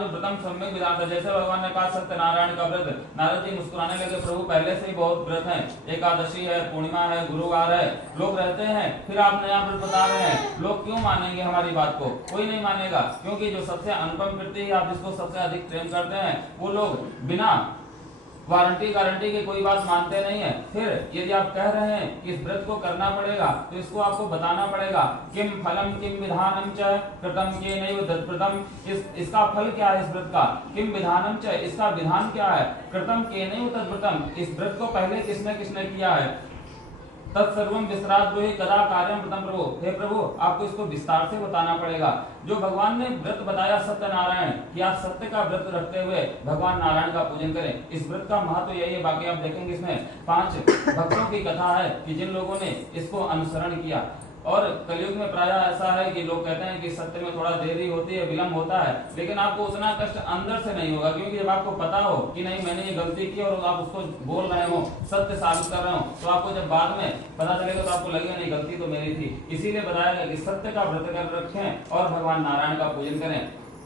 जो व्रतम सम्यक विधान था, जैसे भगवान ने कहा सत्यनारायण का व्रत, नारद जी मुस्कुराने लगे, प्रभु पहले से ही बहुत व्रत है, एकादशी है, पूर्णिमा है, गुरुवार है, लोग रहते हैं, फिर आप नया व्रत बता रहे हैं, लोग क्यों मानेंगे हमारी बात को? कोई नहीं मानेगा, क्योंकि जो सबसे अनुपम कृति आप जिसको सबसे अधिक प्रेम करते हैं वो लोग बिना वारंटी गारंटी की कोई बात मानते नहीं है। फिर यदि आप कह रहे हैं कि इस व्रत को करना पड़ेगा तो इसको आपको बताना पड़ेगा, किम फलम किम विधानम च कृतम केनैव तत्प्रतम, इसका फल क्या है इस व्रत का, किम विधानम च इसका विधान क्या है, कृतम केनैव तत्प्रतम इस व्रत को पहले किसने किसने किया है, तत्सर्वम विस्तार द्रोही कदा कार्यम व्रतम प्रभु, हे प्रभु आपको इसको विस्तार से बताना पड़ेगा। जो भगवान ने व्रत बताया सत्यनारायण कि आप सत्य का व्रत रखते हुए भगवान नारायण का पूजन करें, इस व्रत का महत्व यही है। बाकी आप देखेंगे इसमें 5 भक्तों की कथा है कि जिन लोगों ने इसको अनुसरण किया। और कलयुग में प्राय ऐसा है कि लोग कहते हैं कि सत्य में थोड़ा देरी होती है, विलंब होता है, लेकिन आपको उतना कष्ट अंदर से नहीं होगा, क्योंकि जब आपको पता हो कि नहीं मैंने ये गलती की और आप उसको बोल रहे हो, सत्य साबित कर रहे हो, तो आपको जब बाद में पता चलेगा तो आपको लगेगा नहीं गलती तो मेरी थी। इसीलिए बताया गया कि सत्य का व्रत कर रखें और भगवान नारायण का पूजन करें।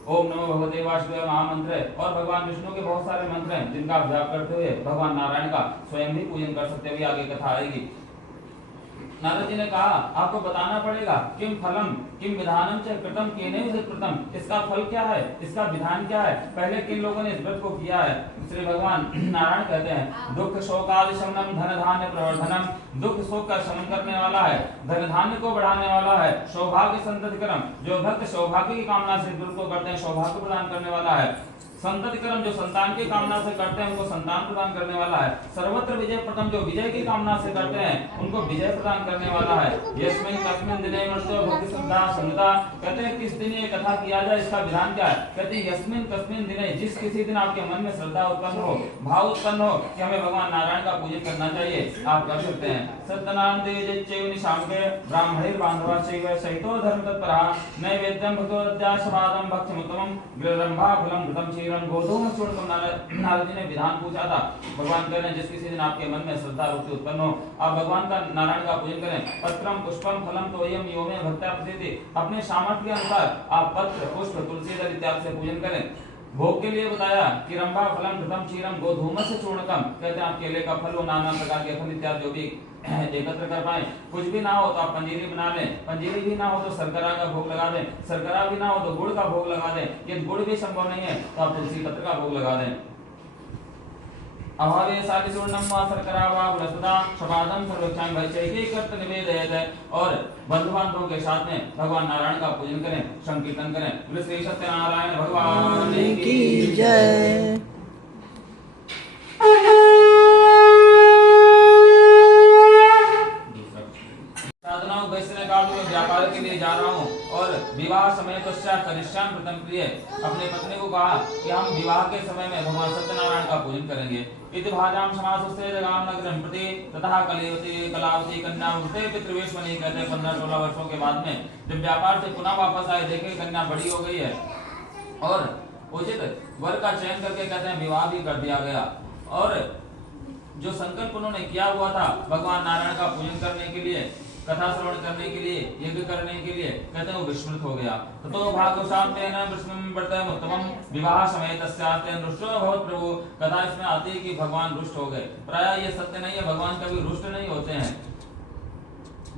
ओम नमो भगवते वासुदेवाय महामंत्र और भगवान विष्णु के बहुत सारे मंत्र हैं जिनका आप जाप करते हुए भगवान नारायण का स्वयं भी पूजन कर सकते हैं। आगे कथा आएगी। नारद जी ने कहा आपको बताना पड़ेगा किम फलम किम विधानम च कृतम केनैव तत्प्रतम, इसका फल क्या है, इसका विधान क्या है, पहले किन लोगों ने इस व्रत को किया है। श्री भगवान नारायण कहते हैं दुख शोकादि शमनम धन धान्य प्रवर्धनम, दुख शोक का शमन करने वाला है, धन धान्य को बढ़ाने वाला है, सौभाग्य संतति क्रम, जो भक्त सौभाग्य की कामना से व्रत को करते हैं सौभाग्य प्रदान करने वाला है, संतति क्रम जो संतान की कामना से करते हैं उनको संतान प्रदान करने वाला है, सर्वत्र विजय प्रथम जो विजय की कामना से करते हैं उनको विजय प्रदान करने वाला है। यस्मिन् कस्मिन् दिने मर्त्यो भक्ति श्रद्धा संगता, कहते हैं किस दिन ये कथा किया जाए, इसका विधान क्या है, कहते हैं यस्मिन् कस्मिन् दिने जिस किसी दिन आपके मन में श्रद्धा उत्पन्न हो, भाव उत्पन्न हो कि हमें भगवान नारायण का पूजन करना चाहिए, आप कर सकते हैं। सत्यनारायण देव निशांके ब्राह्मणेर बांधवा चैव सहितो धर्म तत्परः नैवेद्यं भगवद्याशवादं भक्तिमुत्तमं गृहरंभा फलं घृतं क्षीरं गोधूम चूर्णम। नारद जी ने विधान पूछा था, भगवान कह रहे हैं जिस किसी दिन आपके मन में श्रद्धा रुचि उत्पन्न हो आप भगवान का नारायण का पूजन करें। पत्रम पुष्पम फलम तोयम यो मे भक्त्या प्रसीदति, अपने सामर्थ्य के अनुसार आप पत्र पुष्प तुलसी दल इत्यादि से पूजन करें। भोग के लिए बताया कि रंभा फलम घृतम क्षीरम गोधूम से चूर्णकम, कहते हैं आप केले का फल हो नाना प्रकार के फल इत्यादि जो भी एकत्र कर पाए। कुछ भी ना हो तो आप पंजीरी बना लें, पंजीरी भी ना हो तो शर्करा का भोग लगा दें, शर्करा भी ना हो तो गुड़ का भोग लगा दें, यदि गुड़ भी संभव नहीं है तो आप तुलसी पत्र का भोग लगा दें। अभावे सालिचूर्णम वा शर्करा वा वृषदा शपादम सर्वक्षां वैचैकिकर्त निवेदयत, और बंधु बांधवों के साथ में भगवान नारायण का पूजन करें, संकीर्तन करें। श्री सत्यनारायण भगवान की जय। व्यापार के लिए जा रहा हूँ और विवाह समय पश्चात कनिष्ठान व्रतम प्रिय, अपने पत्नी को कहा कि हम विवाह के समय में भगवान सत्यनारायण का पूजन करेंगे। इति भाजाम समासुस्ते जगाम नगरम प्रति तथा कलयवती कलावती कन्या वृते पितृवेशमणि, कहते हैं 15-16 वर्षों के बाद में जब व्यापार से पुनः वापस आए, देखे कन्या बड़ी हो गई है और उचित वर का चयन करके कहते हैं विवाह भी कर दिया गया। और जो संकल्प उन्होंने किया हुआ था भगवान नारायण का पूजन करने के लिए, कथा श्रवण करने के लिए, यज्ञ करने के लिए, कहते हैं वो विस्मृत हो गया। तो भागवशांतेन विस्मृतं वर्तते उत्तमं विवाह समय तस्यातेन रुष्टो भवत् प्रभु, कथा इसमें आती है कि भगवान रुष्ट हो गए। प्राय ये सत्य नहीं है, भगवान कभी रुष्ट नहीं होते हैं।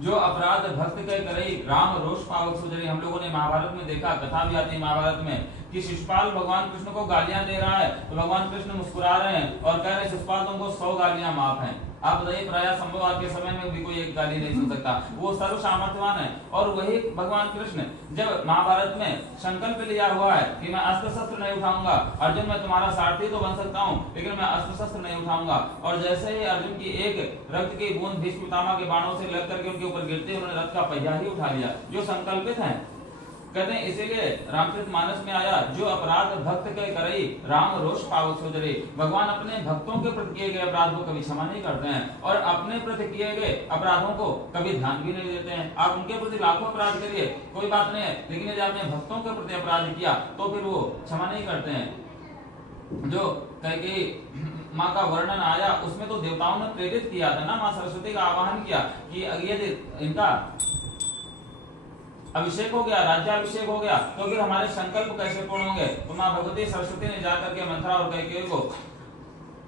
जो अपराध भक्त के करई राम रोष पावक सुजरी, हम लोगों ने महाभारत में देखा, कथा भी आती है महाभारत में कि शिशुपाल भगवान कृष्ण को गालियां दे रहा है तो भगवान कृष्ण मुस्कुरा रहे हैं और कह रहे हैं शिशुपाल तुमको 100 गालियां माफ हैं। आप बताइए प्राय संभव आज के समय में भी कोई एक गाली नहीं सुन सकता, वो सर्व सामर्थ्यवान है। और वही भगवान कृष्ण जब महाभारत में संकल्प लिया हुआ है कि मैं अस्त्र शस्त्र नहीं उठाऊंगा, अर्जुन मैं तुम्हारा सारथी तो बन सकता हूँ लेकिन मैं अस्त्र शस्त्र नहीं उठाऊंगा, और जैसे ही अर्जुन की एक रक्त की बूंद भीष्म पितामह के बाणों से लग करके उनके ऊपर गिरते उन्होंने रथ का पहिया ही उठा लिया, जो संकल्पित है। कहते हैं इसीलिए रामचरितमानस में आया जो अपराध भक्त के करई राम रोष पावक सोजरे, भगवान अपने भक्तों के प्रति किए गए अपराध को कभी क्षमा नहीं करते हैं और अपने प्रति किए गए अपराधों को कभी ध्यान भी नहीं देते हैं। आप उनके प्रति लाखों अपराध करिए कोई बात नहीं है, लेकिन यदि आपने भक्तों के प्रति अपराध किया तो फिर वो क्षमा नहीं करते हैं। जो कहीं माँ का वर्णन आया उसमें तो देवताओं ने प्रेरित किया था ना, माँ सरस्वती का आह्वान किया कि यदि इनका अभिषेक हो गया, राज्याभिषेक हो गया, तो फिर हमारे संकल्प कैसे पूर्ण होंगे? तो माँ भगवती सरस्वती ने जाकर के मंथरा और कैकेयी को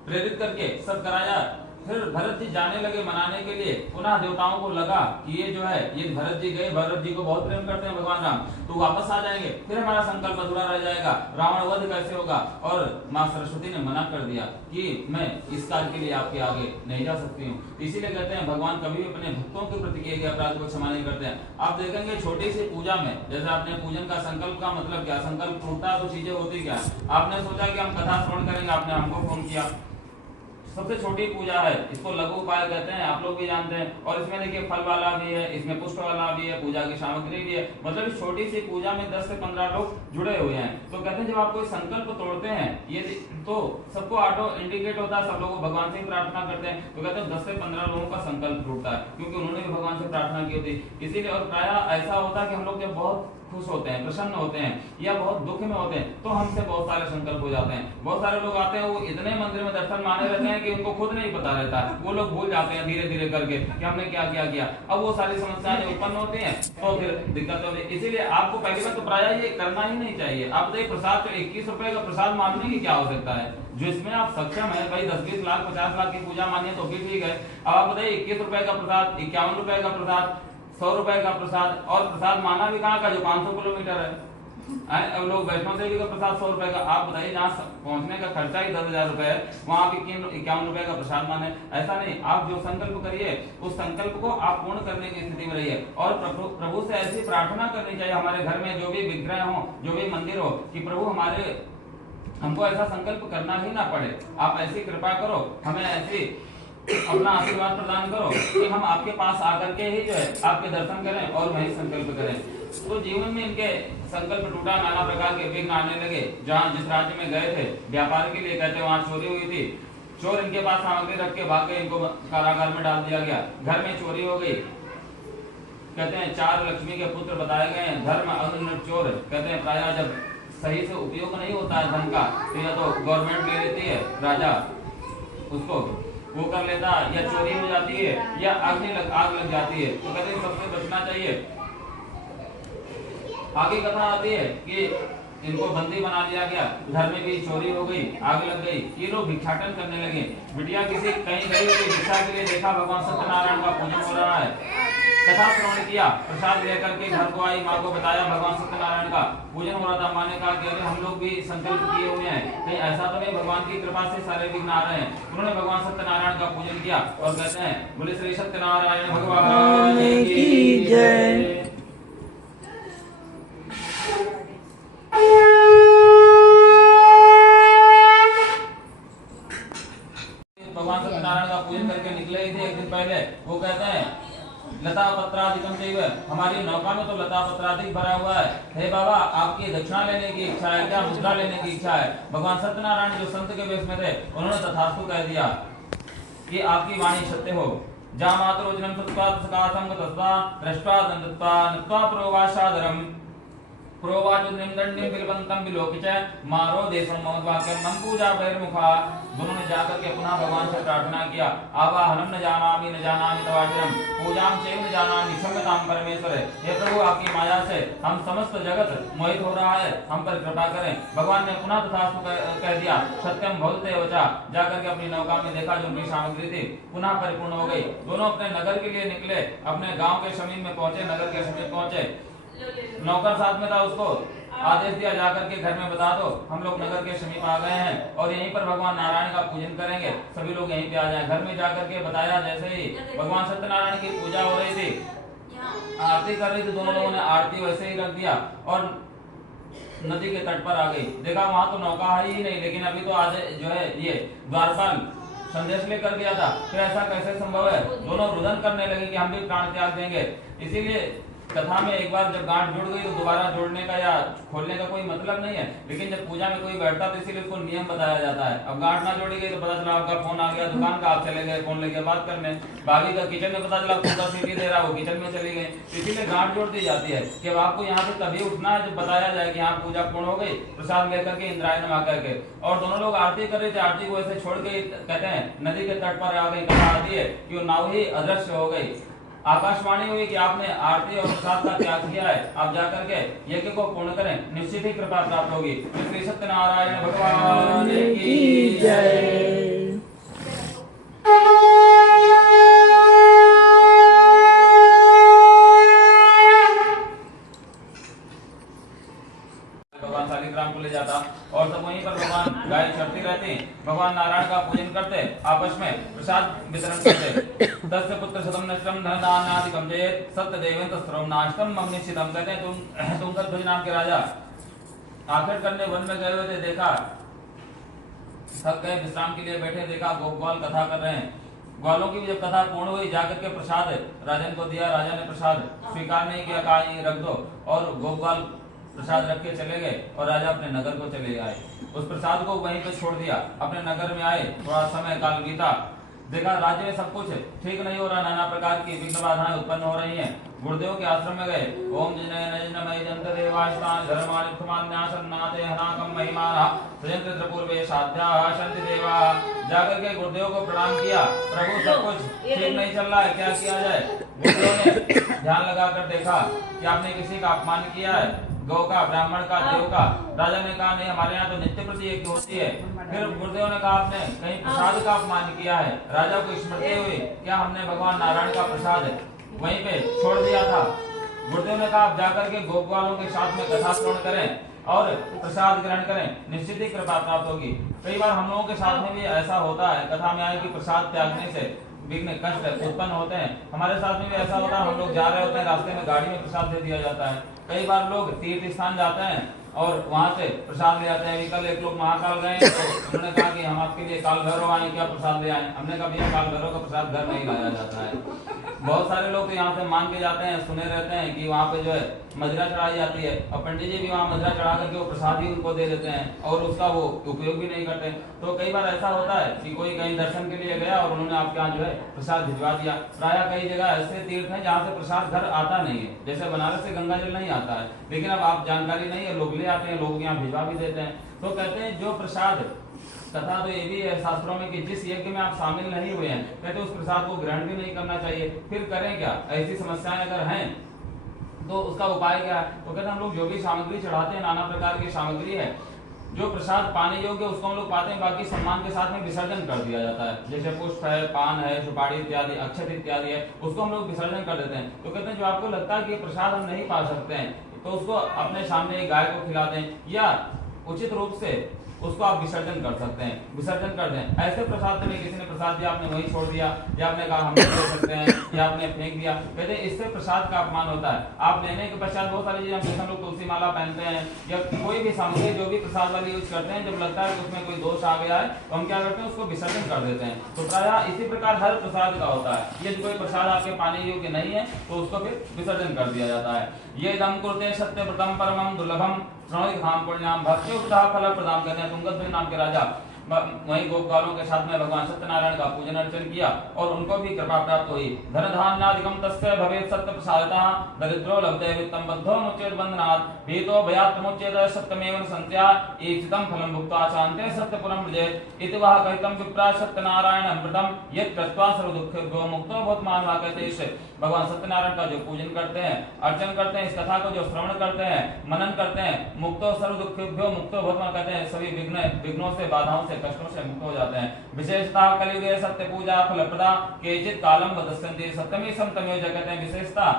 प्रेरित करके सब कराया। फिर भरत जी जाने लगे मनाने के लिए। पुनः देवताओं को लगा कि ये जो है, ये भरत जी गए, भरत जी को बहुत प्रेम करते हैं भगवान राम, तो वापस आ जाएंगे, फिर हमारा संकल्प अधूरा रह जाएगा, रावण वध कैसे होगा? और माँ सरस्वती ने मना कर दिया कि मैं इस काल के लिए आपके आगे नहीं जा सकती हूँ। इसीलिए कहते हैं भगवान कभी भी अपने भक्तों के प्रति किए गए अपराध को क्षमा नहीं करते हैं। आप देखेंगे छोटी सी पूजा में, जैसे आपने पूजन का संकल्प का मतलब क्या, संकल्प टूटता तो चीजें होती क्या? आपने सोचा कि हम कथा श्रवण करेंगे, आपने हमको फोन किया, सबसे छोटी पूजा है, इसको लघु उपाय कहते हैं, आप लोग भी जानते हैं। और इसमें देखिए फल वाला भी है, इसमें पुष्प वाला भी है, पूजा की सामग्री भी है, मतलब इस छोटी सी पूजा में 10 से 15 लोग जुड़े हुए हैं। तो कहते हैं जब आप कोई संकल्प तोड़ते हैं, ये तो सबको ऑटो इंडिकेट होता है, सब लोग भगवान से प्रार्थना करते हैं, तो कहते हैं 10 से 15 लोगों का संकल्प टूटता है, क्योंकि उन्होंने भी भगवान से प्रार्थना की होती। इसीलिए और प्रायः ऐसा होता है कि हम लोग जब बहुत खुश होते हैं, प्रसन्न होते हैं, या बहुत दुख में होते हैं, तो हमसे बहुत सारे संकल्प हो जाते हैं। बहुत सारे लोग आते हैं, वो इतने मंदिर में दर्शन माने रहते हैं कि उनको खुद नहीं पता रहता है, वो लोग भूल जाते हैं धीरे धीरे करके कि हमने क्या क्या किया। अब वो सारी समस्याएं उत्पन्न होती हैं, तो फिर दिक्कत होती है। इसीलिए आपको पहली बात तो प्रायः ये करना ही नहीं चाहिए। आप देखिए प्रसाद तो 21 रुपए का प्रसाद मानने की क्या आवश्यकता है? जो इसमें आप सक्षम है, भाई 10-20 लाख 50 लाख की पूजा मानिए तो भी ठीक है। अब आप बताइए 21 रुपए का प्रसाद, 51 रुपए का प्रसाद, 100 रुपए का प्रसाद, और प्रसाद माना भी कहाँ का, जो 500 किलोमीटर है। अब लोग वैष्णो देवी का प्रसाद 100 रुपए का, आप बताइए जहाँ पहुंचने का खर्चा ही 10,000 रुपए है, वहाँ आप 51 रुपए का प्रसाद माने। ऐसा नहीं, आप जो संकल्प करिए उस संकल्प को आप पूर्ण करने की स्थिति में रहिए, और प्रभु से ऐसी प्रार्थना करनी चाहिए, हमारे घर में जो भी विग्रह हो, जो भी मंदिर हो, कि प्रभु हमको ऐसा संकल्प करना ही ना पड़े, आप ऐसी कृपा करो, हमें ऐसी अपना आशीर्वाद प्रदान करो कि हम आपके पास आकर के ही जो है आपके दर्शन करें और वही संकल्प करें। तो जीवन में इनके संकल्प टूटा, नाना प्रकार के विघ्न आने लगे। जहाँ जिस राज्य में गए थे व्यापार के लिए, कहते वहाँ चोरी हुई थी, चोर इनके पास सामग्री रख के भाग गए, इनको कारागार में डाल दिया गया। घर में चोरी हो गई, कहते हैं 4 लक्ष्मी के पुत्र बताए गए हैं, धर्म अग्नि चोर। कहते हैं प्रायः जब सही से उपयोग नहीं होता है धन का, तो या तो गवर्नमेंट ले लेती है, राजा उसको वो कर लेता, या चोरी हो जाती है, या आग लग जाती है। तो कहते हैं सबसे बचना चाहिए। आगे कथा आती है कि इनको बंदी बना लिया गया, घर में भी चोरी हो गई, आग लग गई, ये लोग भिक्षाटन करने लगे। बिटिया किसी कहीं गई हुई भिक्षा के लिए, देखा भगवान सत्यनारायण का पूजन हो रहा है, कथा श्रवण किया, प्रसाद लेकर के घर को आई, माँ को बताया भगवान सत्यनारायण का पूजन हो रहा था। माँ ने कहा कि अरे हम लोग भी संकल्प किए हुए हैं, कहीं ऐसा तो नहीं भगवान की कृपा से सारे विघ्न आ रहे हैं। उन्होंने भगवान सत्यनारायण का पूजन किया और कहते हैं बोले श्री सत्यनारायण भगवान की जय। भगवान सत्यनारायण का पूजन करके निकले ही थे एक दिन पहले। वो कहते हैं लता पत्राधिकम देव, हमारी नौका में तो लता पत्राधिक भरा हुआ है। हे बाबा आपकी दक्षिणा लेने की इच्छा है क्या, मुद्रा लेने की इच्छा है? भगवान सत्यनारायण जो संत के वेश में थे उन्होंने तथास्तु कह दिया कि आपकी वाणी सत्य हो। जा मातरोजनम सत्वा सकासम तस्वा दृष्ट्वा दंतत्वा नत्वा प्रोवासादरम प्रोवाचुद्रिम दंडिम बिलबंतम बिलोकिच मारो देशम मम वाक्यम मन पूजा बहिर्मुखा। दोनों ने जाकर के पुनः भगवान से प्रार्थना किया, आवाहनम न जानामि तवाचरम पूजाम चैव न जानामि क्षम्यताम परमेश्वर। हे प्रभु आपकी माया से हम समस्त जगत मोहित हो रहा है, हम पर कृपा करें। भगवान ने पुनः तथास्तु कह दिया, सत्यम भवते वचा। जाकर के अपनी नौका में देखा जो उनकी सामग्री थी पुनः परिपूर्ण हो गई। दोनों अपने नगर के लिए निकले, अपने गाँव के समीप में पहुंचे, नगर के समीप पहुंचे। नौकर साथ में था, उसको आदेश दिया जाकर के घर में बता दो हम लोग नगर के समीप आ गए हैं और यहीं पर भगवान नारायण का पूजन करेंगे, सभी लोग यहीं पे आ जाएं। घर में जाकर के बताया, जैसे ही भगवान सत्यनारायण की पूजा हो रही थी, आरती कर रही थी, दोनों लोगों ने आरती वैसे ही रख दिया और नदी के तट पर आ गई। देखा वहां तो नौका है ही नहीं, लेकिन अभी तो आज जो है ये द्वारपाल संदेश लेकर गया था, फिर ऐसा कैसे संभव है? दोनों रुदन करने लगे कि हम भी प्राण त्याग देंगे। इसीलिए कथा में एक बार जब गांठ जुड़ गई तो दोबारा जोड़ने का या खोलने का कोई मतलब नहीं है, लेकिन जब पूजा में कोई बैठता तो इसीलिए उसको नियम बताया जाता है। अब गांठ ना जोड़ी गई तो पता चला आपका फोन आ गया दुकान का, आप चले गए फोन लेके बात करने। भाभी का किचन में पता चला खुद सीटी दे रहा, वो किचन में चली गई। इसीलिए गांठ जोड़ दी जाती है कि आपको यहाँ से तभी उठना है जब बताया जाए कि यहाँ पूजा पूर्ण हो गई, प्रसाद लेकर के इंद्रायण नमा करके। और दोनों लोग आरती कर रहे थे, आरती को ऐसे छोड़ के कहते हैं नदी के तट पर आ गई। कथा आती है कि वो नाव ही अदृश्य हो गई। आकाशवाणी हुई कि आपने आरती और प्रसाद का त्याग किया है, आप जाकर के यज्ञ को पूर्ण करें, निश्चित ही कृपा प्राप्त होगी। श्री सत्यनारायण भगवान की जय। भगवान शालिग्राम को ले जाता और सब वहीं पर भगवान गाय चढ़ती रहती, भगवान नारायण का पूजन करते, आपस में प्रसाद वितरण करते। तस्य पुत्र शतम नष्टम धनदानादिकम चेत् सत्यदेवेन तस्त्रम नाष्टम मम निश्चितम। कहते हैं तुंगध्वज नाम के राजा आखिर करने वन में गए हुए थे, देखा थक गए, विश्राम के लिए बैठे, देखा गोपाल कथा कर रहे हैं। ग्वालों की जब कथा पूर्ण हुई, जाकर के प्रसाद राजन को दिया, राजा ने प्रसाद स्वीकार नहीं किया, कहा ये रख दो, और गोपाल प्रसाद रख के चले गए और राजा अपने नगर को चले आए। उस प्रसाद को वहीं पे छोड़ दिया, अपने नगर में आए, थोड़ा समय काल बीता, देखा राज्य में सब कुछ ठीक नहीं हो रहा, नाना प्रकार की विघ्न बाधाएं उत्पन्न हो रही हैं। गुरुदेव के आश्रम में गए, ओम जिनय जंत देवास्तान धर्मालिथमान्यासन्नाते हनाकम महिमाना सयंत्र पूर्वे साध्या शांति देवा। जाकर के गुरुदेव को प्रणाम किया, प्रभु सब कुछ ठीक नहीं चल रहा है, क्या किया जाए। गुरुदेव ने ध्यान लगाकर देखा कि आपने किसी का अपमान किया है, गौ का, ब्राह्मण का, देव का। राजा ने कहा नहीं, हमारे यहाँ तो नित्य प्रति यज्ञ होती है। फिर गुरुदेव ने कहा आपने कहीं प्रसाद का अपमान किया है। राजा को स्मृति हुई, क्या हमने भगवान नारायण का प्रसाद वहीं पे छोड़ दिया था। गुरुदेव ने कहा आप जाकर के गोपवालों के साथ में कथा श्रवण करें और प्रसाद ग्रहण करें, निश्चित ही कृपा प्राप्त होगी। कई बार हम लोगों के साथ में भी ऐसा होता है, कथा में आए कि प्रसाद त्यागने से विघ्न कष्ट उत्पन्न होते हैं। हमारे साथ में भी ऐसा होता है, हम लोग जा रहे होते हैं, रास्ते में गाड़ी में प्रसाद दे दिया जाता है। कई बार लोग तीर्थ स्थान जाते हैं और वहां से प्रसाद ले आते हैं। कल एक लोग महाकाल गए तो उन्होंने कहा कि हम आपके लिए काल भैरव आए, क्या प्रसाद ले आए। हमने कहा भैया काल भैरव का प्रसाद घर नहीं लाया जाता है। बहुत सारे लोग तो यहाँ से मान के जाते हैं, सुने रहते हैं कि वहाँ पे जो है मदिरा चढ़ाई जाती है और पंडित जी भी वहाँ मदिरा चढ़ा करके वो प्रसाद ही उनको दे देते हैं और उसका वो उपयोग भी नहीं करते। तो कई बार ऐसा होता है कि कोई कहीं दर्शन के लिए गया और उन्होंने आपके यहाँ जो है प्रसाद भिजवा दिया। प्राय कई जगह ऐसे तीर्थ हैं जहाँ से प्रसाद घर आता नहीं है, जैसे बनारस से गंगा जल नहीं आता है, लेकिन अब आप जानकारी नहीं है, लोग ले आते हैं, लोग यहाँ भिजवा भी देते हैं। तो कहते हैं जो प्रसाद, तथा तो ये भी है शास्त्रों में कि जिस यज्ञ में आप शामिल नहीं हुए हैं, कहते उस प्रसाद को ग्रहण भी नहीं करना चाहिए। फिर करें क्या, ऐसी समस्याएं अगर हैं तो उसका उपाय क्या है। तो कहते हैं हम लोग जो भी सामग्री चढ़ाते हैं, नाना प्रकार की सामग्री है, जो प्रसाद पाने योग्य उसको हम लोग पाते हैं, बाकी सम्मान के साथ में विसर्जन कर दिया जाता है। जैसे पुष्प है, पान है, सुपारी इत्यादि, अक्षत इत्यादि है, उसको हम लोग विसर्जन कर देते हैं। तो कहते हैं जो आपको लगता है कि प्रसाद हम नहीं पा सकते हैं, तो उसको अपने सामने गाय को खिला दें या उचित रूप से उसको आप विसर्जन कर सकते हैं, विसर्जन कर दें। ऐसे प्रसाद में किसी ने प्रसाद दिया, आपने वहीं छोड़ दिया, या आपने कहा हम नहीं ले सकते हैं, या आपने फेंक दिया, कहते हैं इससे प्रसाद का अपमान होता है। आप लेने के पश्चात बहुत सारी चीजें, हम लोग तुलसी माला पहनते हैं या कोई भी सामग्री जो भी प्रसाद वाली यूज करते हैं, जब लगता है कि उसमें कोई दोष आ गया है तो हम क्या करते हैं, उसको विसर्जन कर देते हैं। तो प्रायः इसी प्रकार हर प्रसाद का होता है। यदि कोई प्रसाद आपके पाने योग्य नहीं है तो उसको फिर विसर्जन कर दिया जाता है। ये दम कुरुते सत्य व्रतम परमम दुर्लभम श्रवणिधाम पुण्याम भक्त्युक्तः फल प्रदान करते हैं। तुंगध्वज नाम के राजा वहीं गोपकालों के साथ में भगवान सत्यनारायण का पूजन अर्चन किया और उनको भी कृपा प्राप्त हुई। धन धान्यादिकम तस्य भवेत् सत्य प्रसादतः दरिद्रो लभते वित्तम बद्धो मुच्येत बंधनात् भीतो भयात् मुच्येत सत्यमेव संत्या ईप्सितं फलं भुक्त्वा शान्ते सत्यपुरं व्रजेत् इति वह कहितं विप्रा सत्यनारायण अमृतम यत् कृत्वा सर्व दुःखेभ्यो मुक्तो भवत् मानवा। कहते हैं इसे भगवान सत्यनारायण का जो पूजन करते हैं, अर्चन करते हैं, इस कथा को जो श्रवण करते हैं, मनन करते हैं, मुक्तो सर्व दुःखेभ्यो मुक्तो भवत्, कहते हैं सभी विघ्नों से, बाधाओं से, कष्टों से मुक्त हो जाते हैं। विशेषता कलियुगे सत्य पूजा फलप्रदा केचित् कालम वदस्यन्ति सप्तमी समतमयो। कहते हैं विशेषता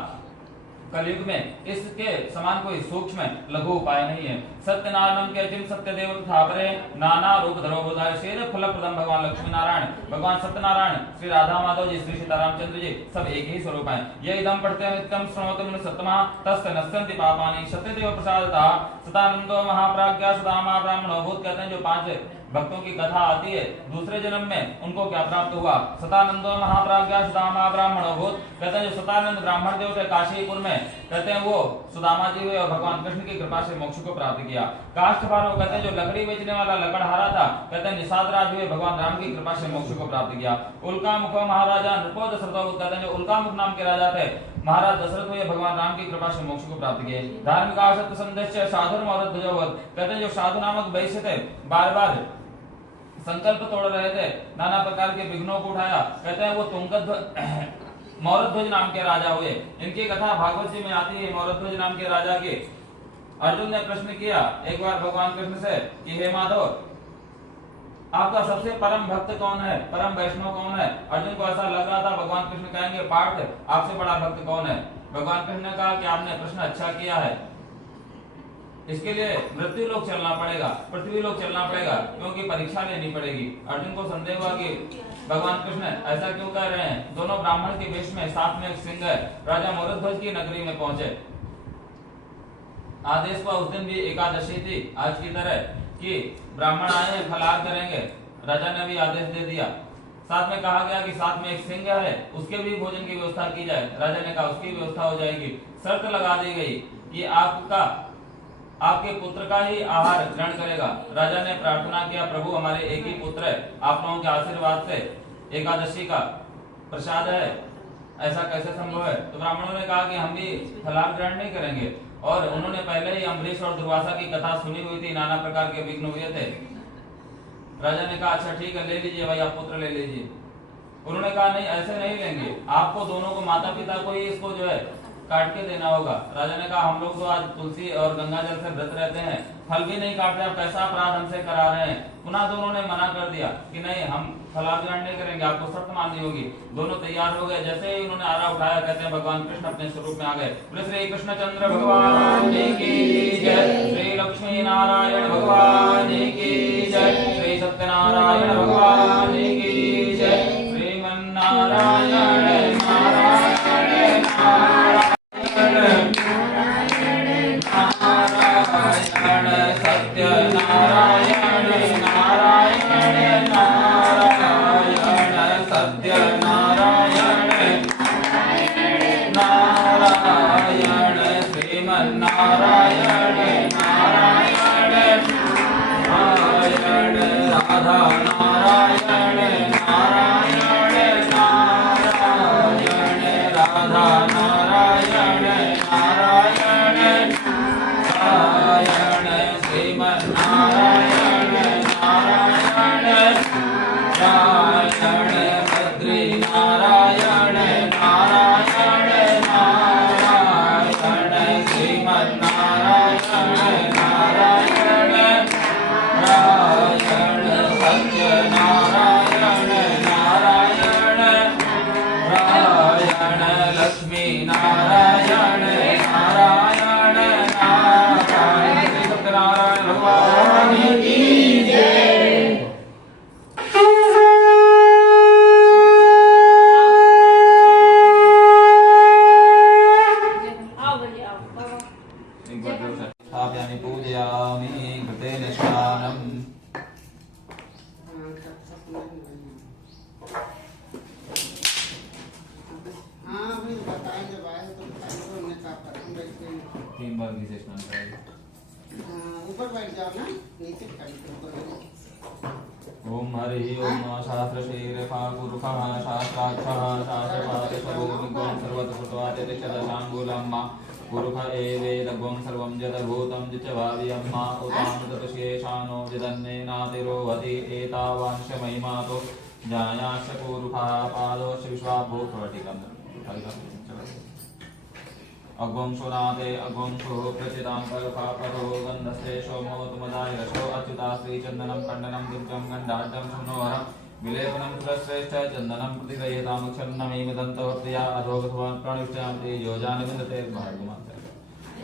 कलयुग में इसके समान कोई सूक्ष्म लघु उपाय नहीं है। सत्यनारायण के जिम सत्य देव थापरे नाना रूप धरो बुधाय शेर फल प्रदम। भगवान लक्ष्मी नारायण, भगवान सत्यनारायण, श्री राधा माधव जी, श्री सीतारामचंद्र जी सब एक ही स्वरूप हैं। ये इदम पढ़ते हैं नित्यम श्रवतम सत्तमा तस्य नश्यन्ति पापानि सत्यदेव प्रसादतः सदानंदो महाप्राज्ञा सुदामा ब्राह्मणो भूत। कहते हैं जो 5 भक्तों की कथा आती है दूसरे जन्म में उनको क्या प्राप्त हुआ, सतानंदो महाप्राज्ञा सुदामा ब्राह्मणो भूत। कहते हैं जो सतानंद ब्राह्मण देव थे काशीपुर में, कहते हैं वो सुदामा जी हुए और भगवान कृष्ण की कृपा से मोक्ष को प्राप्त किया। काष्ठभारो, कहते हैं जो लकड़ी बेचने वाला लकड़हारा था, कहते हैं निषाद राज हुए, भगवान राम की कृपा से मोक्ष को प्राप्त किया। उल्का मुख महाराजा नृपो दशरथो, कहते हैं जो उल्का मुख नाम के राजा थे, महाराज दशरथ हुए, भगवान राम की कृपा से मोक्ष को प्राप्त किए। धार्मिक आसक्त संदेश साधु मौरत ध्वजवत, कहते हैं जो साधु नामक वैश्य थे, बार बार संकल्प तोड़ रहे थे, नाना प्रकार के विघ्नों को उठाया, कहते हैं वो मौरध्वज नाम के राजा हुए। इनकी कथा भागवत जी में आती है। मौरध्वज नाम के राजा के अर्जुन ने प्रश्न किया एक बार भगवान कृष्ण से कि हे माधव, आपका सबसे परम भक्त कौन है, परम वैष्णव कौन है? अर्जुन को ऐसा लग रहा था भगवान कृष्ण कहेंगे पार्थ आपसे बड़ा भक्त कौन है। भगवान कृष्ण ने कहा कि आपने प्रश्न अच्छा किया है, इसके लिए मृत्यु लोक चलना पड़ेगा, पृथ्वी लोक चलना पड़ेगा, क्योंकि परीक्षा लेनी पड़ेगी। अर्जुन को संदेह हुआ कि भगवान कृष्ण ऐसा क्यों कह रहे हैं। दोनों ब्राह्मण के वेश में, साथ में एक सिंह है। राजा मौरध्वज की नगरी में पहुंचे। आदेश हुआ, उस दिन भी एकादशी थी आज की तरह, कि ब्राह्मण आए हैं फलाहार करेंगे। राजा ने भी आदेश दे दिया। साथ में कहा गया कि साथ में एक सिंह है, उसके भी भोजन की व्यवस्था की जाए। राजा ने कहा उसकी व्यवस्था हो जाएगी। शर्त लगा दी गई कि आपके पुत्र का ही आहार ग्रहण करेगा। राजा ने प्रार्थना किया, प्रभु हमारे एक ही पुत्र है, आप लोगों के आशीर्वाद से एकादशी का प्रसाद है, ऐसा कैसे संभव है? तो ब्राह्मणों ने कहा कि हम भी फलाहार ग्रहण नहीं करेंगे। और उन्होंने पहले ही अम्बरीश और दुर्वासा की कथा सुनी हुई थी, नाना प्रकार के विघ्न हुए थे। राजा ने कहा अच्छा ठीक है, ले लीजिए भाई, आप पुत्र ले लीजिए। उन्होंने कहा नहीं, ऐसे नहीं लेंगे, आपको दोनों को, माता पिता को ही इसको जो है काट के देना होगा। राजा ने कहा हम लोग तो आज तुलसी और गंगा जल से व्रत रहते हैं, फल भी नहीं काट रहे, आप कैसा अपराध हमसे करा रहे हैं। पुनः दोनों ने मना कर दिया कि नहीं, हम फलाहार ग्रहण नहीं करेंगे, आपको शर्त माननी होगी। दोनों तैयार हो गए। जैसे ही उन्होंने आरा उठाया, कहते हैं भगवान कृष्ण अपने स्वरूप में आ गए। श्री कृष्ण चंद्र भगवान की जय, श्री लक्ष्मी नारायण भगवान की जय, श्री सत्यनारायण भगवान की जय, श्रीमन्नारायण नारायण नारायण सत्य नारायण नारायण नारायण सत्य नारायण नारायण श्रीमन्नारायण नारायण नारायण राधा नारायण नारायण नारायण राधा नारायण नारायण नारायण श्रीमन्नारायण नारायण नारायण बद्री नारायण नारायण नारायण श्रीमन्नारायण नारायण नारायण सत्य नारायण नारायण नारायण लक्ष्मी नारायण नारायण नारायण सत्यनारायण भगवान की जय। स्थापयामि पूजयामि कृतेन स्नानम्। तीन बार नीचे स्नान कराइए। ऊपर बैठ जाओ ना, नीचे ओम हरि ओम शास्त्र शीर्षा पुरुषः शास्त्राक्षः शास्त्रपाठशरोगुं सर्वतपुटवादित्यदशाङ्गुलम् पुरुष एवेदगुं सर्वं जडभूतं च भाव्यम्मा उतानुतपशेषानो जदन्नेनातिरोहति एतावांशमहिमातो जायाश्च पुरुषः पादोश्च विश्वाभूतवर्तिकम् अग्वं सुनाते अग्वं सु प्रचितां परपापरो गन्धस्ते सोमोतमदाय रसो अच्युता श्रीचन्दनं खण्डनं दुर्गं गन्धाढ्यं सुनोहरं विलेपनं सुरश्रेष्ठ चन्दनं प्रतिगृह्यतामक्षन्नमेव दन्तवत्या अधोगतवान् प्राणिष्ठां तेजोजानविन्दते भार्गवमान्तरे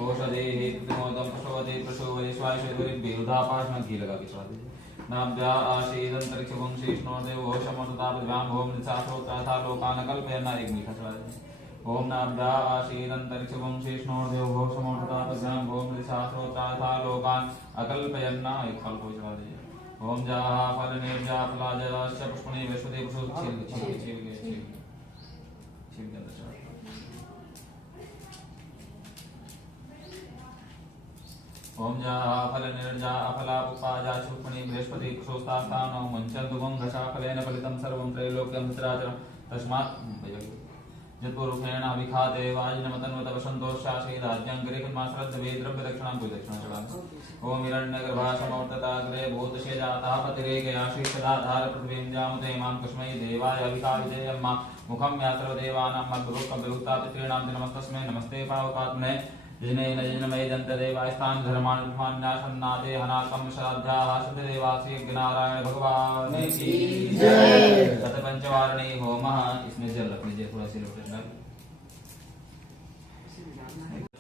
ओषधेः प्रतिमोदं प्रसवते प्रसुवरिश्वायुषेवरिभिरुधापाश्म घी लगा के स्वाद दीजिए। नाभ्या आशीदन्तरिक्षभुं शेषणोर्देवो शमोततापद्भ्यां भोम निशास्रोत्राथा लोकान् कल्पयन्ना एक मीठा स्वाद ओम नाभ्या आशीदन्तरिक्षभुं शेषणोर्देवो शमोततापद्भ्यां भोम निशास्रोत्राथा लोकान् अकल्पयन्ना एक फल को चढ़ा दीजिए। ओम जाहा फल निर्जा फलाजलाश्च पुष्पणे वैश्वदे पुष्प छील ओम जाहा फल निर्जा फला पुष्पाजा पुष्पणे बृहस्पति पुष्पोस्तानो मुञ्चन्तु गुं घषा फलेन फलितं सर्वं त्रैलोक्यं सचराचरं तस्मात् जत्पुरुषेण अभिखाते वाजिनमतन्वत वसन्तोषाशे राज्ञाङ्गरेखन्माश्रद्ध वेद्रव्यरक्षणां पूजक्षणां चलामि ओम हिरण्यगर्भासमवर्तताग्रे भूतशे जातः पतिरेकयाशीषदाधार पृथिवीं जामुते मां कस्मै देवाय अभिखाविधेयम्मा मुखं या सर्वदेवानां मद्भुक्ता पितॄणां नमस्तस्मै नमस्ते पावकात्मने जिनेन जिनमय दन्तदेवास्तान् धर्मानुष्ठान्यासन्नादे हनाकं श्राद्धाः शुद्धदेवास्य भगवान की जय। शतपंचवारणी होमः। इसमें जल रख लीजिए थोड़ा सी लोटे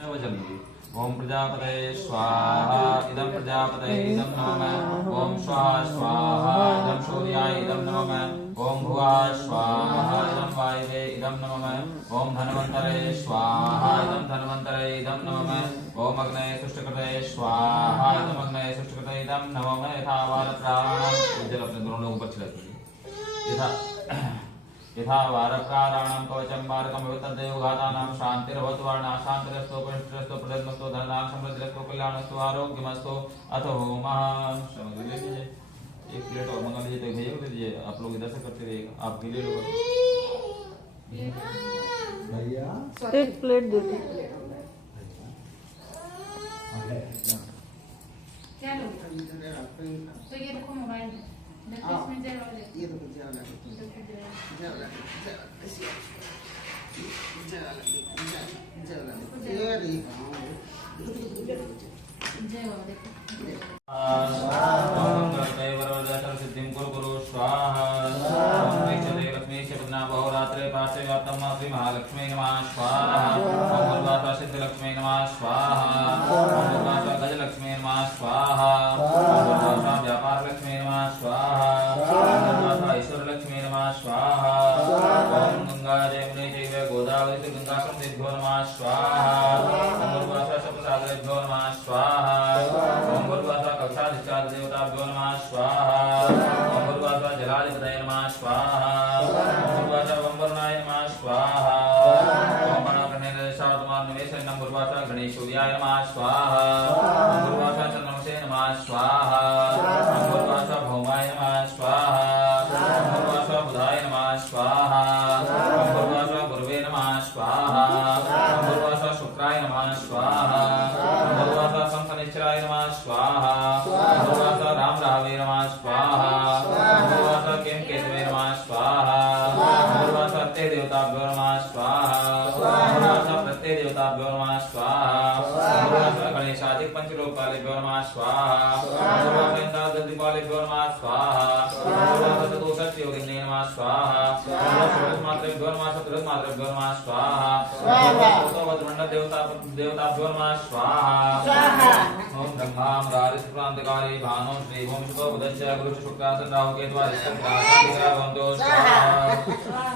वो जल लीजिए। ओम प्रजापतये स्वाहा इदं प्रजापतये इदं नमः। ओम स्वाहा स्वाहा इदं सूर्याय इदं नमः। ओम भुवः स्वाहा इदं वायवे इदं नमः। ओम धन्वन्तरे स्वाहा इदं धन्वन्तरे इदं नमः। ओम अग्नये सुष्टुकृतये स्वाहा इदं अग्नये सुष्टुकृतये इदं नमः। यथा वारप्राणां जल अपने दोनों लोगों पर छिड़क दीजिए। यथा वारप्राणां कवचं वारकं वितद्देवघातानां शान्तिर्भवतु वर्णाशान्तिरस्तु पुष्टिरस्तु प्रदत्तमस्तु धनां समृद्धिरस्तु कल्याणस्तु आरोग्यमस्तु। अथ होमः। एक प्लेट और मंगा लीजिए तो भैया को दे दीजिए। आप लोग इधर से करते रहिएगा। आपके लिए लोग भैया एक प्लेट दे दो। क्या लोगे? तो ये देखो मोबाइल इसमें जय वाला ये तो जय वाला सिद्धिं कुरु कुरु स्वाहा। बहुरात्रे प्राचे व्याप्तं श्री महालक्ष्मी नमः स्वाहा। ओम सिद्धलक्ष्मी नमः स्वाहा। ओम गजलक्ष्मी नमः स्वाहा। ओम व्यापार लक्ष्मी नमः स्वाहा। ओम ईश्वर लक्ष्मी नमः स्वाहा। ओम गंगा जमुने चैव गोदावरी गंगा संसिद्धो नमः स्वाहा। ओम सप्तसागरेभ्यो नमः स्वाहा। ओम कक्षाधिष्ठान देवताभ्यो नमः स्वाहा। ओम जलाधिपतये नमः स्वाहा। ओम वंबरनाय नमः स्वाहा। ओम गणेशावतमानवेशनं गुरुवासा गणेशूर्याय नमः स्वाहा। ओम गुरुवासा चन्द्रमसे नमः स्वाहा। ओम गुरुवासा भौमाय नमः स्वाहा। ओम गुरुवासा बुधाय नमः स्वाहा। ओम गुरुवासा गुरुवे नमः स्वाहा। ओम गुरुवासा शुक्राय नमः स्वाहा। ओम गुरुवासा शंखनिश्चराय नमः स्वाहा। ओम गुरुवासा राम रावे नमः स्वाहा। ओम गुरुवासा केतवे नमः स्वाहा। ओम गुरुवासा ते देवताभ्यो नमः स्वाहा। ओम गुरुवासा प्रत्यय देवताभ्यो नमः स्वाहा। ओम गुरुवासा गणेशादि पंचलोकालेभ्यो नमः स्वाहा। ओम गुरुवासा इंद्रादिपालेभ्यो नमः स्वाहा। ओम गुरुवासा चतुष्षष्टि योगिने नमः स्वाहा। ओम गुरुवासा मात्रेभ्यो नमः चतुर्मात्रेभ्यो नमः स्वाहा। ओम गुरुवासा देवताभ्यो नमः स्वाहा। ओम ब्रह्मा मुरारिष्क्रांतिकारी भानु श्री भूमिष्ठो बुधस्य गुरु शुक्रासन राहु केतु स्वाहा।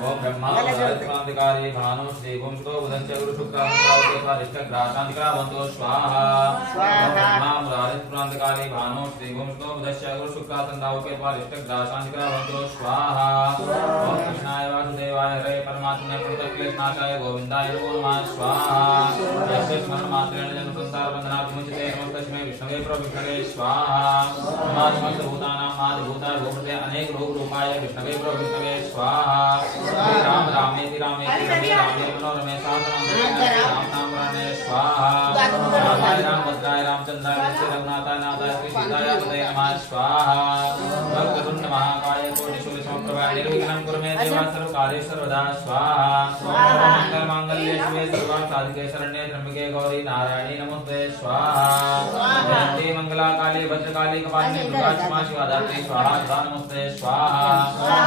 ओम ब्रह्मा मुरारिष्क्रांतिकारी भानु श्री भूमिष्ठो बुधस्य गुरु शुक्रासन राहु केतु स्वाहा। ओम ब्रह्मा मुरारिष्क्रांतिकारी भानु श्री भूमिष्ठो बुधस्य गुरु शुक्रासन राहु केतु स्वाहा। ओम कृष्णाय वासुदेवाय हरे परमात्मने प्रणतक्लेशनाशाय गोविंदाय नमो नमः स्वाहा। यस्य स्मरण मात्रेण जन्म संसार बंधनात् विमुच्यते नमस्तस्मै विष्णवे प्रविष्णवे स्वाहा। नमः भूतानां आदिभूताय भूपते अनेक रूप रूपाय विष्णवे प्रविष्णवे स्वाहा। श्री राम रामेति रामेति रमे रामे मनोरमे सहस्रनाम राम नाम राणे स्वाहा। रामाय राम भद्राय रामचंद्राय नित्य रघुनाथाय नाथाय श्री सीताय पतये नमः स्वाहा। वक्रतुंड महाकाय कोटिशूल समप्रभा निर्विघ्नं कुरु मे देवा सर्वकार्येषु सर्वदा स्वाहा। मंगल मांगल्ये शिवे सर्वार्थ साधिके शरण्ये त्र्यंबके गौरी नारायणी नमोस्तुते स्वाहा। जयंती मंगला काली भद्रकाली कपालिनी दुर्गा क्षमा शिवा धात्री स्वाहा। नमोस्तुते स्वाहा।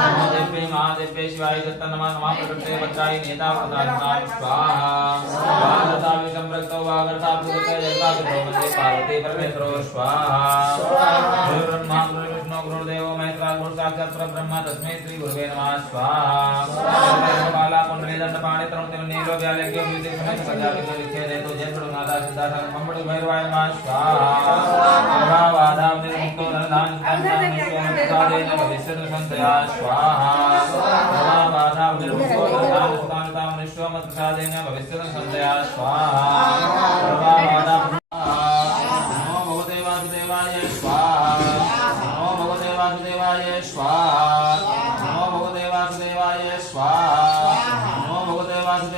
नमोदेव्ये महादेव्ये शिवाय दत्त नमः नमः प्रकृते वज्राय नेता प्रदान स्वाहा। वागर्ता विसंप्रक्तो वागर्ता पुरुषे जयता विद्रोमते पार्वती परमेश्वरो स्वाहा। गुरु ब्रह्मा गुरु विष्णु गुरुदेवो महेश्वरा गुरु साक्षात् परब्रह्म तस्मै श्री गुरुवे नमः स्वाहा। बाला कुंडली दंडपाणि तरुण नीलो व्यालक्य विदे समेत प्रजापति लिखे दे तो जय गुरुनाथा सिद्धार्थ मंगल भैरवाय नमः स्वाहा। वादाव निर्मुक्तो नरदान सादेन भविष्यत संतया स्वाहा। वादाव निर्मुक्तो नरदान सुतानताम निश्वमत सादेन भविष्यत संतया स्वाहा। वादाव नमो भगवते वासुदेवाय स्वाहा। नमो भगवते वासुदेवाय स्वाहा। नमो भगवते वासुदेवाय स्वाहा। नमो भगवते वासुदेवाय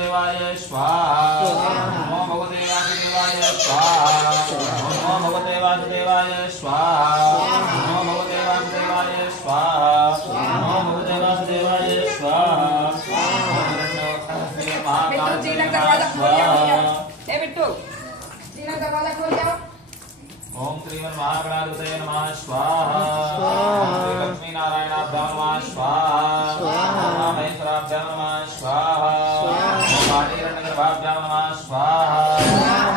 नारायणाधिपतये नमः स्वाहा ओम श्री लक्ष्मी नारायणाभ्यां नमः स्वाहा ओम महेश्वराभ्यां नमः स्वाहा ओम पाणिरण्यगर्भाभ्यां नमः स्वाहा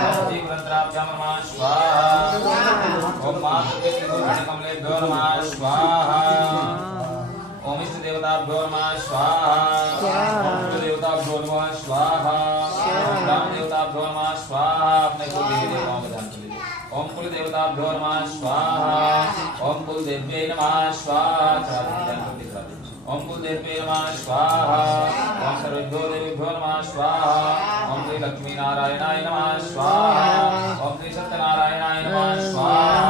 ओम जीवरंध्राभ्यां नमः स्वाहा ओम मातृकमलेभ्यो नमः स्वाहा ओम इष्ट देवताभ्यो नमः स्वाहा ओम देवताभ्यो नमः स्वाहा ओम राम देवताभ्यो नमः स्वाहा अपने कुल देवी देवताओं का ध्यान कर लीजिए ओम कुल देवताभ्यो नमः स्वाहा ओम कुल देव्यै नमः स्वाहा ओम कुल देव्यै नमः स्वाहा ओम सर्वेभ्यो देवेभ्यो नमः स्वाहा ओम श्री लक्ष्मी नारायणाय नमः स्वाहा ओम श्री सत्यनारायणाय नमः स्वाहा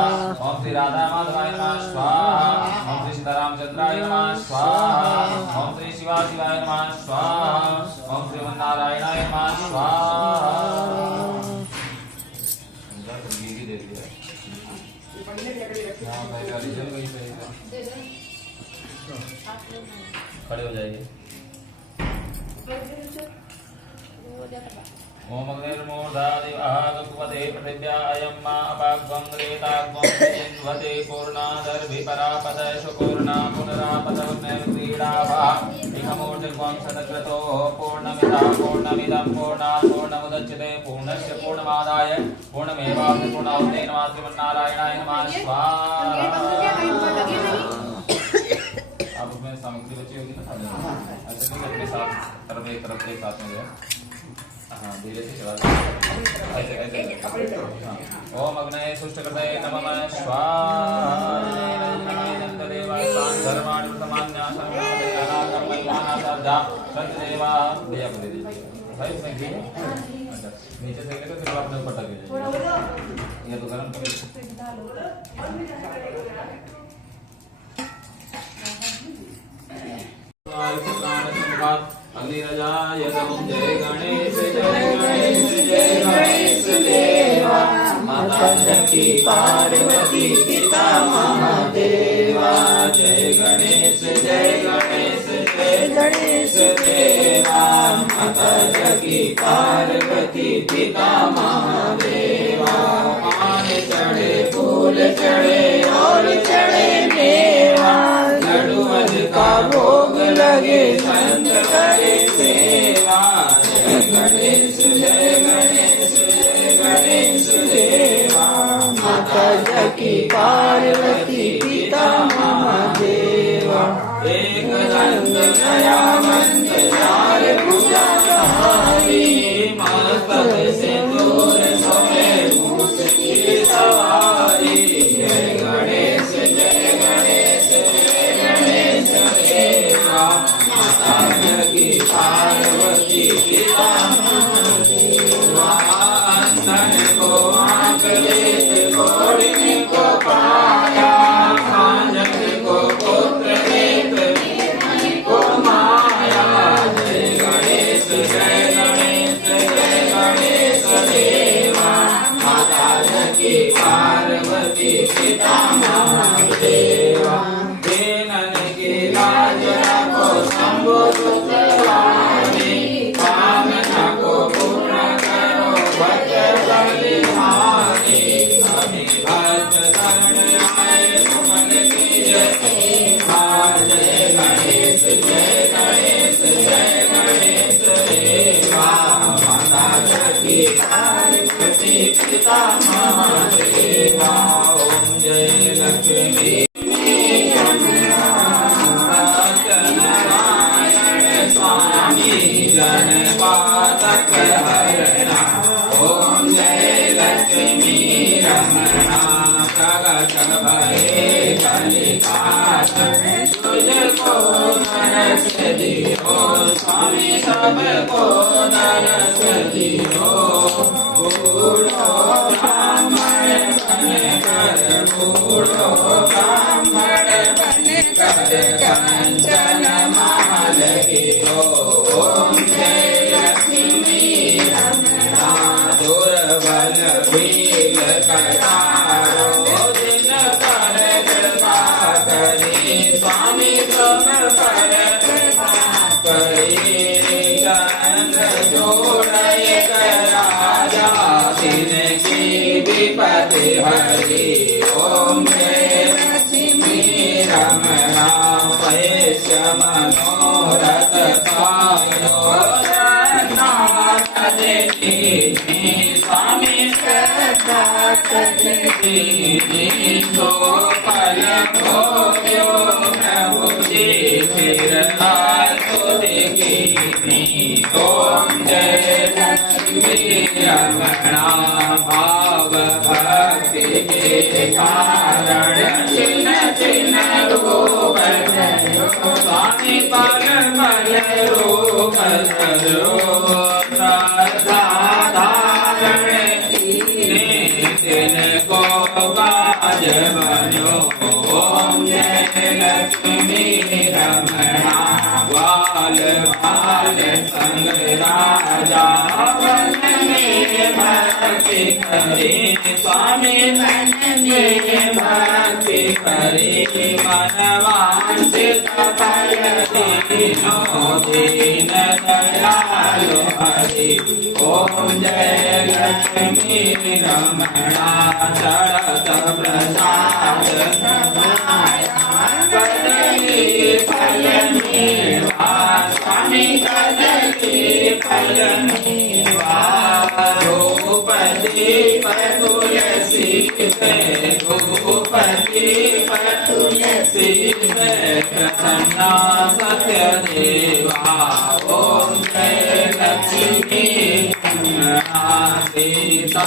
ओम श्री राधा माधवाय नमः स्वाहा ओम श्री सीतारामचंद्राय नमः स्वाहा ओम श्री शिवाय नमः स्वाहा ओम श्री नारायणाय नमः स्वाहा खड़े हो जाइए ओम अग्निर्मूर्धादिवाहगपते पृथिव्यायं मा अपाग्वंग्रेताग्वं जिन्वते पूर्णादर्भिपरापदय शुपूर्णा पुनरापदमेव क्रीडावा इहमूर्तिग्वं सदक्रतो पूर्णमिदं पूर्णात् पूर्णमुदच्यते पूर्णस्य पूर्णमादाय पूर्णमेवावशिष्यते पूर्णाहुते नमः श्रीमन्नारायणाय नमः स्वाहा अब उसमें सामग्री बची होगी ना सामने ऐसे नहीं अपने साथ तरफ एक साथ में जाए हाँ धीरे से चला ऐसे ऐसे ओम अग्नये सुष्टकृतये नमः स्वाहा नंददेवाय धर्माणि समान्यासं कर्मैवानासादा सत्यदेवा दिया कर दीजिए भाई उसने की अच्छा नीचे से लेकर फिर आपने ऊपर तक ये तो गरम कर अग्निराजाय नमः जय गणेश देवा माता शक्ति पार्वती पिता महादेवा जय गणेश देवा माता शक्ति पार्वती पिता महादेवा मान चढ़े फूल चढ़े और चढ़े मेवा लड्डू का भोग लगे संत करे सेवा जय गणेश देवा माता जकी पार्वती पिता महादेवा एक दंत नया मंत चार पूजा सहारी मस्तक से दूर सोए मूस की सवारी जय गणेश देवा माता जगी पार्वती पिता महादेवा अंधन को आंख लेत घोड़ने को पाया कांजन को पुत्र लेत को माया जय गणेश देवा माता जगी पार्वती पिता महादेवा शंभो सुतवाणी कामना को पूर्ण करो वज्र बलिहारी अभी भक्त शरण आए सुमन कीजिए जय गणेश देवा माता जगी पार्वती पिता महादेवा ओम जय लक्ष्मी गणपातक हरणा ओम जय लक्ष्मी रमणा प्रगट भये कलिकात तुझको दरस दियो स्वामी सबको दरस दियो बूढ़ो ब्राह्मण बनकर कंचन माल गिरो ओम जय लक्ष्मी रमणा दुर्बल भील कटारो दिन कर कृपा करी स्वामी तुम पर कृपा करी चंद्र जोड़ राजा दिन की विपत्ति हरी ओम जय लक्ष्मी रमणा वैश्य मनोरथ पायो स्वामी तो पल भोग्यो प्रभु जी फिर ओम जय लक्ष्मी रमणा भाव भक्ति के कारण चिन्ह चिन्ह रूप स्वामी पल पल रूप धरो श्रद्धा धारण तिनको काज बनो ओम जय लक्ष्मी रमणा बाल बाल संग राजा वन में भक्ति करे स्वामी मन में भक्ति करे मनवांचित फल दीनो दीन दयालु हरि ओम जय लक्ष्मी रमणा शरद प्रसाद कदली फल मेवा स्वामी कदली फल मेवा धूपदीप तुलसी धूपदीप तुलसी प्रसन्ना सत्य देवा ओम जय लक्ष्मी सीता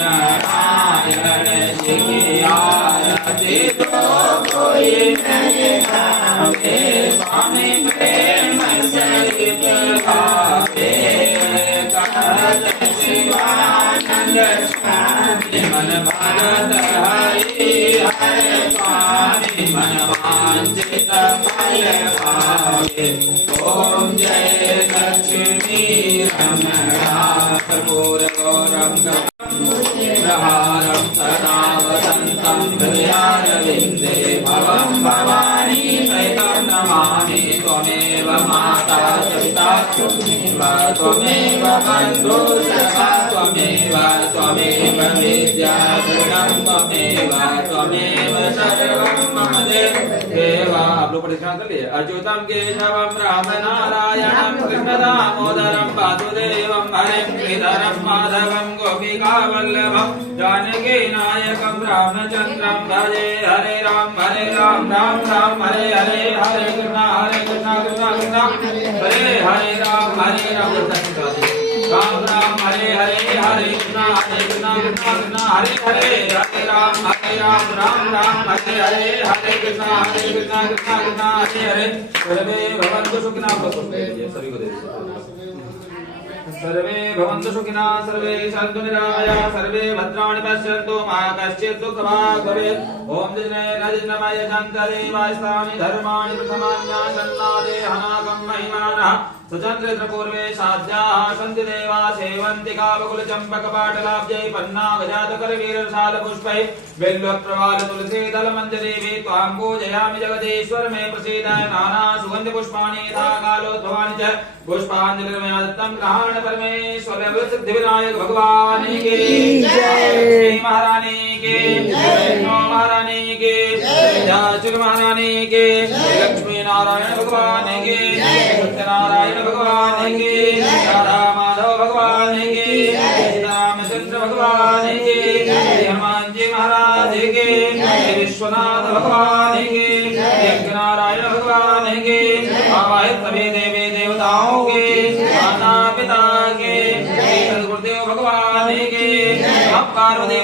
नारायण जी आरती दो कोई नहीं भावे स्वामी प्रेम सहित भावे कहत शिवानंद स्वामी मन भरत हरि हर स्वामी मन वांछित फल पावे ओम जय लक्ष्मी रमणा कर्पूर गौरम प्रहारं सदा वसन्तं हृदयारविन्दे भवं भवानी सहितं नमामि त्वमेव माता च पिता त्वमेव बन्धुः सखा त्वमेव विद्या गुणं त्वमेव सर्वं मम देव। आप लोग परेशान कर लिए। अच्युतं केशवं राम नारायणं कृष्ण दामोदरं वासुदेवं हरिं श्रीधरं माधवं गोपिका वल्लभं जानकी नायकं रामचंद्रं भजे हरे राम राम राम हरे हरे कृष्णा कृष्णा कृष्णा हरे राम राम राम हरे हरे कृष्णा कृष्णा कृष्णा हरे राम राम राम हरे हरे कृष्णा कृष्णा कृष्णा हरे सर्वे भवन्तु सुखिनः सभी को दे सर्वे भवन्तु सुखिनः सर्वे सन्तु निरामयाः सर्वे भद्राणि पश्यन्तु मा कश्चित् दुःखभाग् भवेत् ओम जय जन्तरे वास्तानि धर्माणि प्रथमान्यासन्नादे हनाकं महिमानः सचन्द्रपूर्वे साध्याः सन्ति देवा सेवन्ति कावकुल चम्पक पाटलाब्जै पन्नागजातकरवीरसालपुष्पैः बिल्वप्रवाल तुलसी दलमञ्जरीः त्वां पूजयामि जगदीश्वर मे प्रसीद नाना सुगन्धि पुष्पाणि यथा कालोद्भवानि च पुष्पाञ्जलिर्मया दत्तं ग्रहाण परमेश्वर सिद्धि विनायक भगवान की जय महारानी की जय महारानी की जय महारानी की लक्ष्मी नारायण भगवान की सत्यनारायण भगवान की राधा माधव भगवान की रामचंद्र भगवान की हनुमान जी महाराज की विश्वनाथ भगवान की नारायण भगवान की आवाहित सभी देवी देवताओं के माता पिता के गुरुदेव भगवान के पार्वती